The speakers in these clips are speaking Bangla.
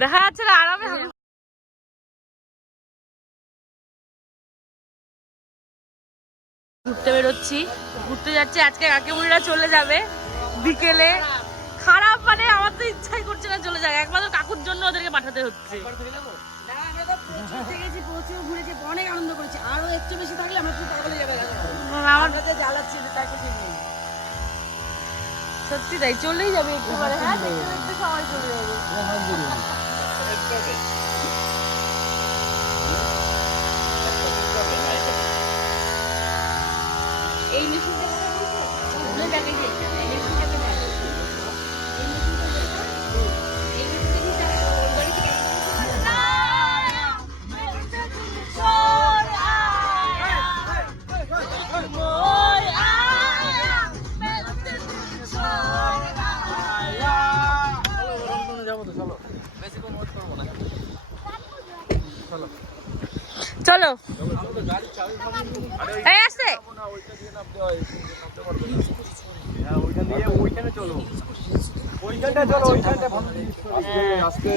দেখা যাচ্ছে না আরামে ঘুরতে বেরোচ্ছি, ঘুরতে যাচ্ছি। আজকে কাকিমুনিরা চলে যাবে বিকেলে। খারাপ মানে আমার তো ইচ্ছাই করছে না চলে যাক, একমাত্র কাকুর জন্য ওদেরকে পাঠাতে হচ্ছে। প্রচুর ঘুরেছি, অনেক আনন্দ করেছি, আরো একটু বেশি থাকলে আমরা তো পাগল হয়ে যাবে। আমার জ্বালাচ্ছি তাকে সত্যি তাই, চলেই যাবে একেবারে। হ্যাঁ, দেখতে দেখতে সবাই চলে যাবে। এই মেশিনটা চলো এই আসছে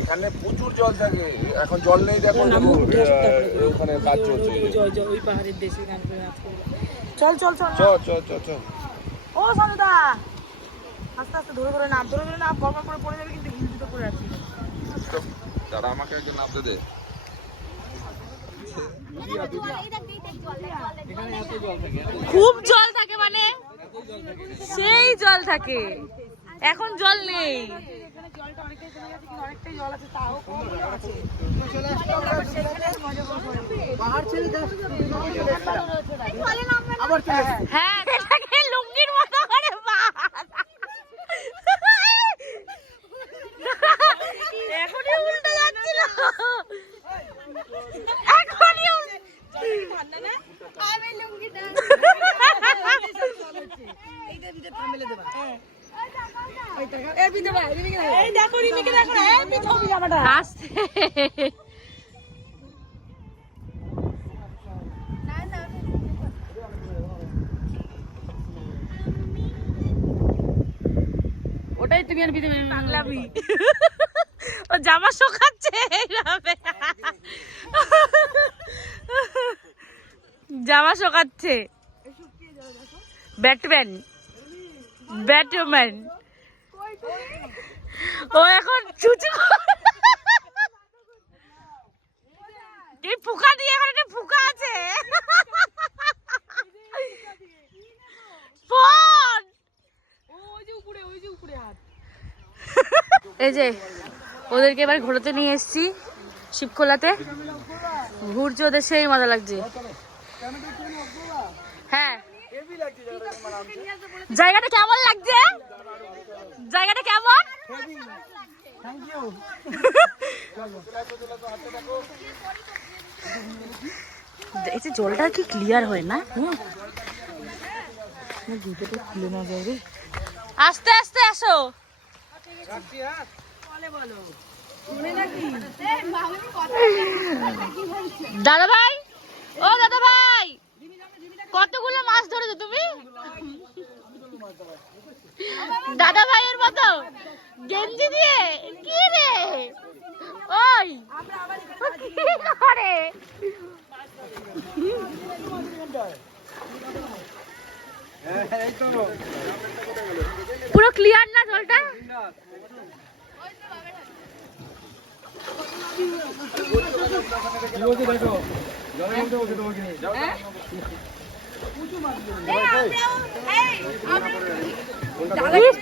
এখানে প্রচুর জল থাকে, এখন জল নেই। দেখো ওখানে কাজ চলছে। ওই পাহাড়ের দেশে গান করে চল চল চল চল চল চল চল। ও সানুদা আস্তে আস্তে ধরে ধরে নাম, ধরে ধরে নাম, গড়গড় করে পড়ে যাবে কিন্তু হিল জুতো পরে আছি। দাঁড়া, আমাকে একজন নামতে দে। খুব জল থাকে, মানে সেই জল থাকে। এখন জল নেই। এখানে জলটা অনেকটাই কমে গেছে, কিন্তু অনেকটাই জল আছে, তাও কম আছে। পাহাড় ছেড়ে আবার হ্যাঁ, এটাকে লুঙ্গির মতো করে এখনই উল্টে যাচ্ছিল, এখনই ঠান্ডা না আমি লুঙ্গিটা এইটা ভিতরে থামেলে দেবা। এই দেখো রিমিকে দেখো, এই পিছনে জামাটা আসছে। ওটাই তুমি আর ভিতরে পাগলামি। ও জামা শুকাচ্ছে, জামা শুকাচ্ছে। ব্যাটম্যান, ব্যাটম্যান ও এখন চুচু এই পোকা দিয়ে, এখন একটা পোকা আছে। ফোন এই যে ওদেরকে এবার ঘোরাতে নিয়ে এসেছি শিবখোলাতে, ঘুরছে, ওদের সেই মজা লাগছে। হ্যাঁ, জায়গাটা কেমন লাগছে? জায়গাটা কেমন? এই যে জলটা কি ক্লিয়ার হয় না? খুলে না যায় রে। আস্তে আস্তে আসো। দাদা ভাই, ও দাদা ভাই, কতগুলো মাছ ধরেছো তুমি? দাদা ভাইয়ের মতো গেঞ্জি দিয়ে কি রে? ওই কি করে? পুরো ক্লিয়ার না জলটা?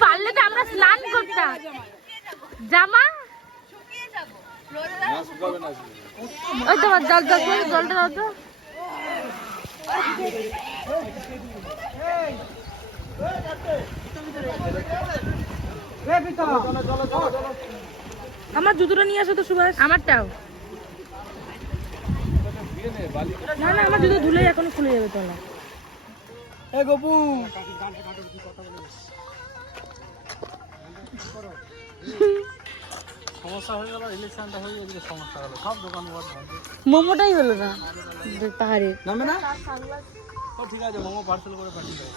পারলে তো আমরা স্নান করতাম। জামা ওই তো জল জল জলটা দাও তো। আমার জুতোটা নিয়ে আসো তো সুভাষ। আমারটাও না না, আমার জুতো ধুলেই এখনো খুলে যাবে তলা। এ গপু সমস্যা হয়ে গেল, ইলেকশনটা হয়ে গেছে, সমস্যা হলো, সব দোকান বন্ধ। মোমোটাই হলো না পাহাড়ে। নামে না ঠিক আছে মোমো পার্সেল করে পাঠিয়ে দাও।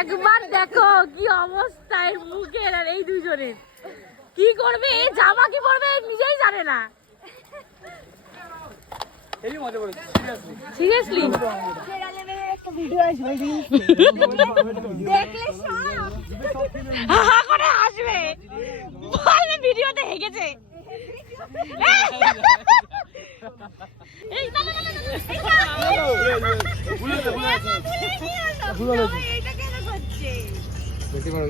একবার দেখো কি অবস্থা এর মুখের আর এই দুইজনের, কি করবে এই জামা কি পরবে নিজেই জানে না। হেভি মজা করেছি সিরিয়াসলি সিরিয়াসলি। হা করে আসবে বলে ভিডিওতে হেগেছে। এই না না না না, দেখতে পারো